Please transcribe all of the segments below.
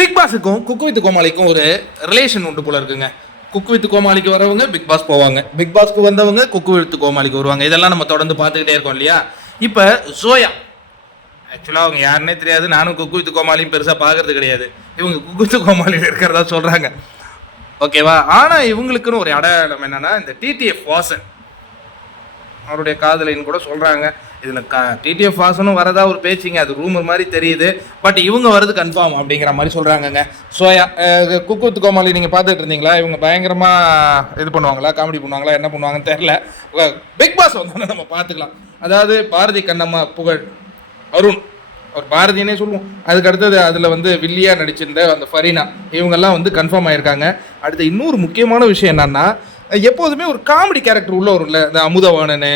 Big பாஸுக்கும் cook with கோமாளிக்கும் ஒரு relation உண்டு போல இருக்குங்க. குக்கு வித் கோமாளிக்கு வரவங்க பிக் பாஸ் போவாங்க. பிக் பாஸ்க்கு வந்தவங்க குக்கு வித் கோமாளிக்கு வருவாங்க. இதெல்லாம் நம்ம தொடர்ந்து பார்த்துக்கிட்டே இருக்கோம் இல்லையா? இப்போ ஜோயா ஆக்சுவலாக அவங்க யாருன்னே தெரியாது. நானும் குக்கு வித் கோமாளியும் பெருசாக பார்க்கறது கிடையாது. இவங்க குக்கு வித் கோமாளியில் இருக்கிறதா சொல்கிறாங்க ஓகேவா ஆனால் இவங்களுக்குன்னு ஒரு அடையாளம் என்னன்னா இந்த டிடிஎஃப் வாசன். அவருடைய காதலின்னு கூட சொல்கிறாங்க இதில் க டிடிஎஃப் வாசனும் வரதா ஒரு பேச்சுங்க. அது ரூமர் மாதிரி தெரியுது. பட் இவங்க வரது கன்ஃபார்ம் அப்படிங்கிற மாதிரி சொல்கிறாங்கங்க சோயா அஹ், கோமாளி நீங்கள் பார்த்துட்டு இருந்தீங்களா? இவங்க பயங்கரமாக இது பண்ணுவாங்களா? காமெடி பண்ணுவாங்களா? என்ன பண்ணுவாங்கன்னு தெரில பிக் பாஸ் வந்தோன்னே நம்ம பார்த்துக்கலாம். அதாவது பாரதி கண்ணம்மா புகழ் அருண் ஒரு பாரதினே சொல்லுவோம். அதுக்கு அடுத்தது அதில் வந்து வில்லியா நடிச்சிருந்த அந்த ஃபரீனா. இவங்கெல்லாம் வந்து கன்ஃபார்ம் ஆயிருக்காங்க. அடுத்து இன்னொரு முக்கியமான விஷயம் என்னன்னா எப்போதுமே ஒரு காமெடி கேரக்டர் உள்ள வரும்ல இந்த அமுதவாணனு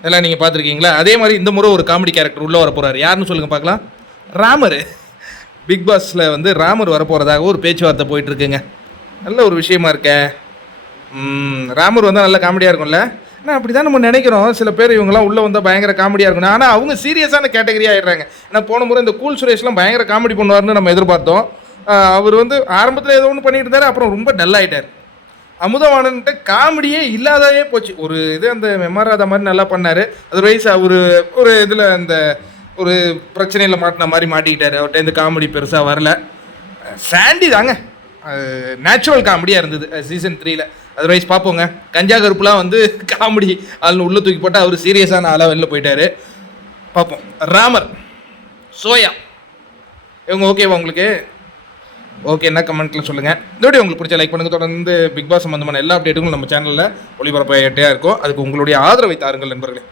இதெல்லாம் நீங்கள் பார்த்துருக்கீங்களா? அதே மாதிரி இந்த முறை ஒரு காமெடி கேரக்டர் உள்ள வர போகிறாரு யாருன்னு சொல்லுங்கள் பார்க்கலாம். ராமர். பிக் பாஸில் வந்து ராமர் வரப்போகிறதாக ஒரு பேச்சுவார்த்தை போயிட்டுருக்குங்க. நல்ல ஒரு விஷயமா இருக்கே. ராமர் வந்தால் நல்ல காமெடியாக இருக்கும்ல. ஆனால் அப்படி தான் நம்ம நினைக்கிறோம். சில பேர் இவங்கெல்லாம் உள்ளே வந்தால் பயங்கர காமெடியாக இருக்கணும் ஆனால் அவங்க சீரியஸான கேட்டகரி ஆகிடுறாங்க ஏன்னா போன முறை இந்த கூல் சுரேஷ்லாம் பயங்கர காமெடி பண்ணுவார்னு நம்ம எதிர்பார்த்தோம். அவர் வந்து ஆரம்பத்தில் ஏதோ ஒன்று பண்ணிட்டு இருந்தார் அப்புறம் ரொம்ப டல் ஆகிட்டார் அமுதவாணன்ட்டு காமெடியே இல்லாதவே போச்சு. ஒரு இது அந்த மெமராத மாதிரி நல்லா பண்ணார். அதர்வைஸ் அவர் ஒரு இதில் அந்த ஒரு பிரச்சனையில் மாட்டின மாதிரி மாட்டிக்கிட்டாரு. அவர்கிட்ட இந்த காமெடி பெருசாக வரல. சாண்டி தாங்க. நேச்சுரல் காமெடியாக இருந்தது சீசன் த்ரீல அதர்வைஸ் பார்ப்போங்க கஞ்சா கருப்புலாம் வந்து காமெடி அதில் உள்ளே தூக்கி போட்டால் அவர் சீரியஸான ஆளாக வெளில போயிட்டாரு. பார்ப்போம் ராமர் சோயா. இவங்க ஓகேவா உங்களுக்கு? ஓகே என்ன கமெண்ட்டில் சொல்லுங்கள் இந்த வீடியோ உங்களுக்கு பிடிச்ச லைக் பண்ணுங்கள் தொடர்ந்து பிக் பாஸ் சம்மந்தமான எல்லா அப்டேட்டுகளும் நம்ம சேனலில் ஒளிபரப்பாயிட்டே இருக்கும். அதுக்கு உங்களுடைய ஆதரவை தாருங்கள் நண்பர்களே.